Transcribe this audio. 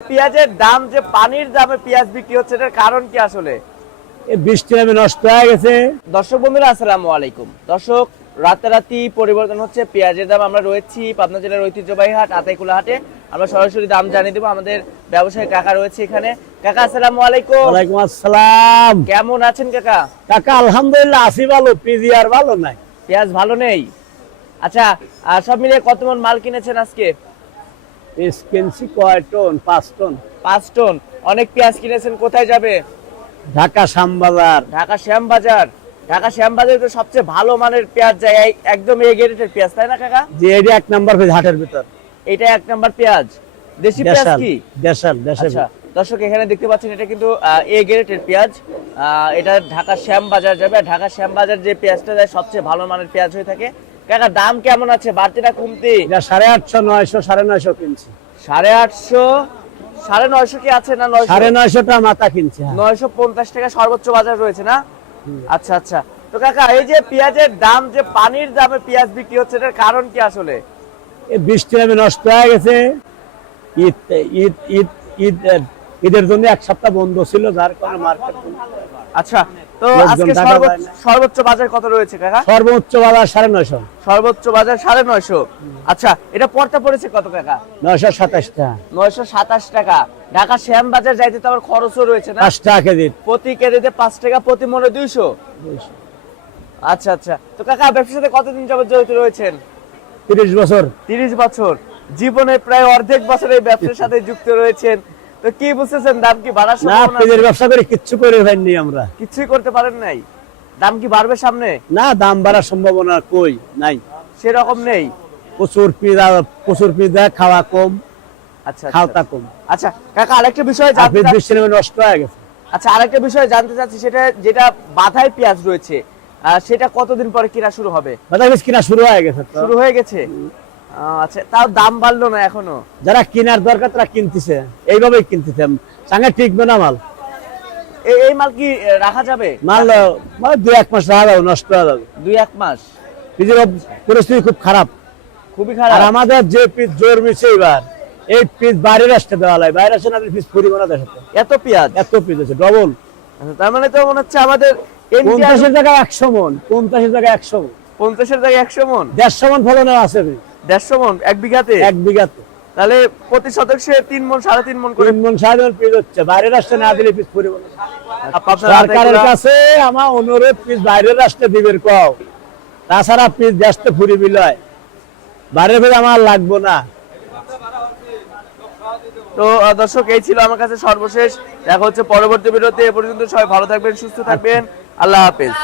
পেঁয়াজের দাম যে পানির দামে পেঁয়াজ বিক্রি হচ্ছে এটার কারণ কি আসলে? বৃষ্টি নামে নষ্ট হয়ে গেছে। দর্শক বন্ধুরা আসসালামু আলাইকুম। দর্শক, রাতারাতি পরিবর্তন হচ্ছে পেঁয়াজের দাম। আমরা রয়েছি পাবনা জেলার ঐতিহ্যবাহী হাট আতাইকুলা হাটে। আমরা সরাসরি দাম জানিয়ে দেবো। আমাদের ব্যবসায়ী কাকা রয়েছে এখানে। কাকা আসসালামু আলাইকুম। ওয়ালাইকুম আসসালাম। কেমন আছেন কাকা? কাকা আলহামদুলিল্লাহ আছি ভালো, পিজি আর ভালো নাই। পেঁয়াজ ভালো নেই? আচ্ছা, আর সব মিলিয়ে কত মন মাল কিনেছেন আজকে? কিনছি কয় টন? 5 টন। 5 টন। অনেক পেঁয়াজ কিনেছেন। কোথায় যাবে? ঢাকা শ্যামবাজার। ঢাকা শ্যামবাজার। ঢাকা শ্যামবাজারে তো সবচেয়ে ভালো মানের পেঁয়াজ যায়, একদম এ গ্রেডের পেঁয়াজ, তাই না কাকা? যে এটি 1 নাম্বার পেজ হাটের ভিতর। এটা 1 নাম্বার পেঁয়াজ। দেশি পেঁয়াজ কি? দেশাল। আচ্ছা দর্শক, এখানে দেখতে পাচ্ছেন এটা কিন্তু এ গ্রেডের পেঁয়াজ। এটা ঢাকা শ্যামবাজার যাবে। আর ঢাকা শ্যামবাজার যে পেঁয়াজটা যায় সবচেয়ে ভালো মানের পেঁয়াজ হয়ে থাকে। কাকা দাম কেমন আছে, বাড়তি না কমতি? এটা 850, 900, 950 কিনছি। 850, 950 কি আছে না? 950 টাকা মাথা কিনছি। 950 টাকা সর্বোচ্চ বাজার রয়েছে না? আচ্ছা আচ্ছা। তো কাকা, এই যে পেঁয়াজের দাম যে পানির দামে পেঁয়াজ বিক্রি হচ্ছে এটার কারণ কি আসলে? এই বৃষ্টি নামে নষ্ট হয়ে গেছে। ঈদ ঈদ ঈদ ঈদ ঈদের জন্য 1 সপ্তাহ বন্ধ ছিল, যার কারণে মার্কেট। আচ্ছা, তো আজকে সর্বোচ্চ বাজার কত রয়েছে কাকা? সর্বোচ্চ বাজার 950। সর্বোচ্চ বাজার 950। আচ্ছা, এটা পড়তা পড়েছে কত কাকা? 927 টাকা। 927 টাকা। ঢাকা শ্যাম বাজার যাইতে তো আবার খরচও রয়েছে না? 5 টাকা কেজি। প্রতি কেজিতে 5 টাকা, প্রতি মনে 200। আচ্ছা আচ্ছা। তো কাকা ব্যবসার সাথে কতদিন যাবত জড়িত রয়েছেন? 30 বছর। 30 বছর। জীবনে প্রায় অর্ধেক বছর এই ব্যবসার সাথে যুক্ত রয়েছেন। তো কি বুঝতেছেন, দাম কি বাড়ার না, সম্ভাবনা? পেঁয়াজের ব্যবসা করে কিচ্ছু করে পাইনি আমরা। কিছুই করতে পারেন নাই? দাম কি বাড়বে সামনে? না, দাম বাড়ার সম্ভাবনা কই নাই, সেরকম নেই। প্রচুর পিজা খাওয়া কম, আচ্ছা খাওয়া কম। আচ্ছা কাকা, আরেকটা বিষয় জানতে বৃষ্টি নামে নষ্ট হয়ে গেছে। আচ্ছা, আরেকটা বিষয় জানতে চাচ্ছি, সেটা যেটা বাধাই পেঁয়াজ রয়েছে সেটা কতদিন পরে কিনা শুরু হবে? বাজার বীজ কিনা শুরু হয়ে গেছে। শুরু হয়ে গেছে। আচ্ছা, তাও দাম বাড়লো না এখনো? যারা কিনার দরকার তারা কিনতেছে, এইভাবেই কিনতেছে। সঙ্গে টিকবে না মাল। এই মাল কি রাখা যাবে? মাল 2-1 মাস রাখা যাবে, নষ্ট হয়ে যাবে। 2-1 মাস? পিজের পরিস্থিতি খুব খারাপ, খুবই খারাপ। আর আমাদের যে পিস জোর মিছে এবার, এই পিস বাইরের রাস্তা দেওয়া হয়, বাইরে আসে না পিস পরিমাণ দেয়। এত পেঁয়াজ? এত পিস আছে ডবল। তার মানে তো মনে হচ্ছে আমাদের 50 জায়গায় 100 মন, 50 জায়গায় 100 মন, 50 জায়গায় 100 মন, 150 মন ফলন আছে। 150 মন 1 বিঘাতে? 1 বিঘাতে। তাহলে প্রতি শতকে 3 মন 3.5 মন করে 3 মন 7 মন পিস হচ্ছে। বাইরের রাস্তা না দিলে পিস পরিমাণ। আপনার সরকারের কাছে আমার অনুরোধ, পিস বাইরের রাস্তা দিবের কও। তাছাড়া পিস দেশতে ফুরি বিলয়, বাইরের পিস আমার লাগবো না। তো দর্শক, এই ছিল আমার কাছে সর্বশেষ। দেখা হচ্ছে পরবর্তী ভিডিওতে। এ পর্যন্ত সবাই ভালো থাকবেন, সুস্থ থাকবেন। আল্লাহ হাফেজ।